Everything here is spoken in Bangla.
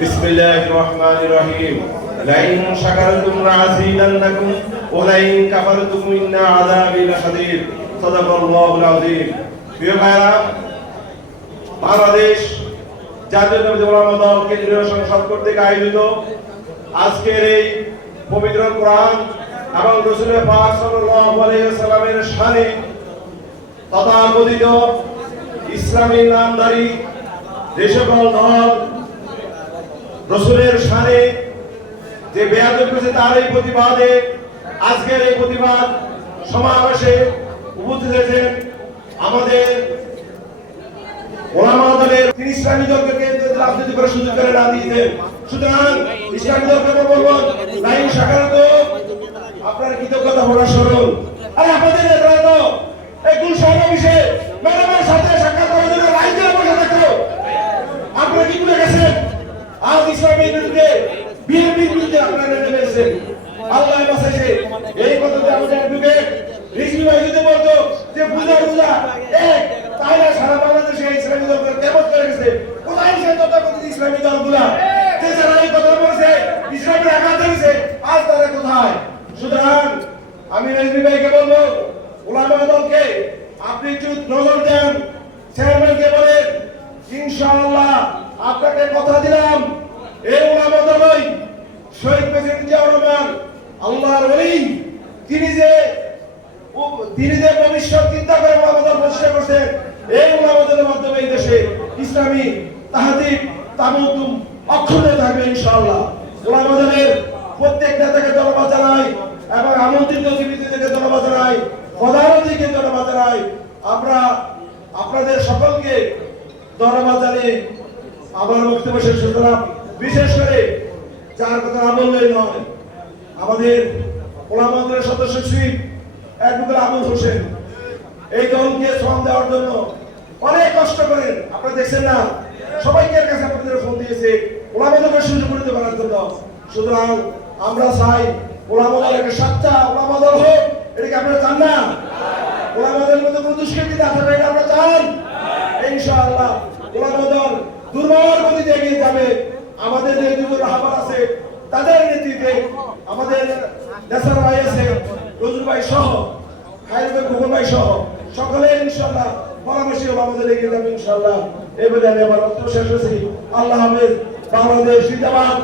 বিসমিল্লাহির রহমানির রহিম লাইন শাকারতুম লাযীদান্নাকুম ওয়া লাইন কাফারতুম ইন্না আযাবি লাশাদীদ সাদাকাল্লাহুল আযীম। প্রিয় ভাইরা, বাংলাদেশ জাতীয়তাবাদী উলামা দল কেন্দ্রীয় সংসদ কর্তৃক আয়োজিত আজকের এই পবিত্র কোরআন এবং রাসূল পাক সাল্লাল্লাহু আলাইহি ওয়াসাল্লামের শানে তথাকথিত ইসলামী নামধারী যে সকল দল রাসূলের শানে যে বেয়াদবি করেছে তার এই প্রতিবাদে আজকের এই প্রতিবাদ সমাবেশে উপস্থিত হয়েছেন আমাদের ওলামা দলের তিনি ইসলামী দলকে কেন্দ্রে রাজনীতি করে সুযোগ করে না দিয়েছেন। সুতরাং ইসলামী দলকে বলবো লাইন শাখার তো আপনার কৃতজ্ঞতা বলা স্মরণ। আর আপনাদের নেতারা তো এই গুল সমাবেশে ম্যাডামের সাথে সাক্ষাৎ করার জন্য লাইন দিয়ে বসে থাকতো। আপনারা কি ভুলে গেছেন? আজ ইসলামের বিরুদ্ধে বিএনপির বিরুদ্ধে আপনারা নেমে এসেছেন। আল্লাহ বাঁচাইছে। এই কথাতে আমাদের অ্যাডভোকেট রিজভী ভাই যদি বলতো যে পূজা এক তাহলে সারা বাংলাদেশে ইসলামী দলগুলো কেমন করে গেছে, কোথায় সে তথাকথিত ইসলামী দলগুলা যে যারা এই কথা বলছে ইসলামের আঘাত হয়েছে, আজ তারা কোথায়? সুতরাং আমি রিজভী ভাইকে বলবো উলামা দলকে আপনি একটু নজর দেন, চেয়ারম্যানকে বলেন ইনশাআল্লাহ আপনাকে কথা দিলাম এই উলামা দলই শহীদ প্রেসিডেন্ট জিয়াউর রহমান আল্লাহর ওলি তিনি যে ভবিষ্যৎ চিন্তা করে উলামা দল প্রতিষ্ঠা করছেন, এই উলামা দলের মাধ্যমে এই দেশে ইসলামী তাহদিব তামাদ্দুন অক্ষুণ্ণ থাকবে ইনশাআল্লাহ। উলামা দলের প্রত্যেক নেতাকে ধন্যবাদ জানাই এবং আমন্ত্রিত অতিথিদেরকে ধন্যবাদ জানাই, প্রধানমন্ত্রীকে ধন্যবাদ জানাই। আমরা আপনাদের সকলকে ধন্যবাদ জানিয়ে আমার বক্তব্য শেষ করলাম। বিশেষ করে যার কথা না বললেই নয়, আমাদের ওলামা দলের সদস্য সচিব অ্যাডভোকেট আবুল হোসেন এই দলকে শ্রম দেওয়ার জন্য অনেক কষ্ট করেন। আপনারা দেখছেন না, সবাইকে কাছে আপনাদের ফোন দিয়েছে ওলামা দলকে সুযোগ করার জন্য। সুতরাং আমরা চাই ওলামা দল একটা সাচ্চা ওলামা দল হোক। এটা কি আপনারা চান না? ওলামা দলের মধ্যে কোনো দুষ্কৃতি না থাকবে, এটা আমরা চান। ইনশাআল্লাহ ওলামা দল দুর্বার গতিতে এগিয়ে যাবে। আমাদের যে দুজন রাহবার আছে তাদের নেতৃত্বে আমাদের নেসার ভাই আছে, রজুল ভাই সহ, খায়রুল ভাই, খোকন ভাই সহ সকলে ইনশাআল্লাহ পরামর্শে আমাদের এগিয়ে যাবে ইনশাআল্লাহ। এই বলে আমি আমার বক্তব্য শেষ করছি। আল্লাহ হাফেজ। বাংলাদেশ জিন্দাবাদ।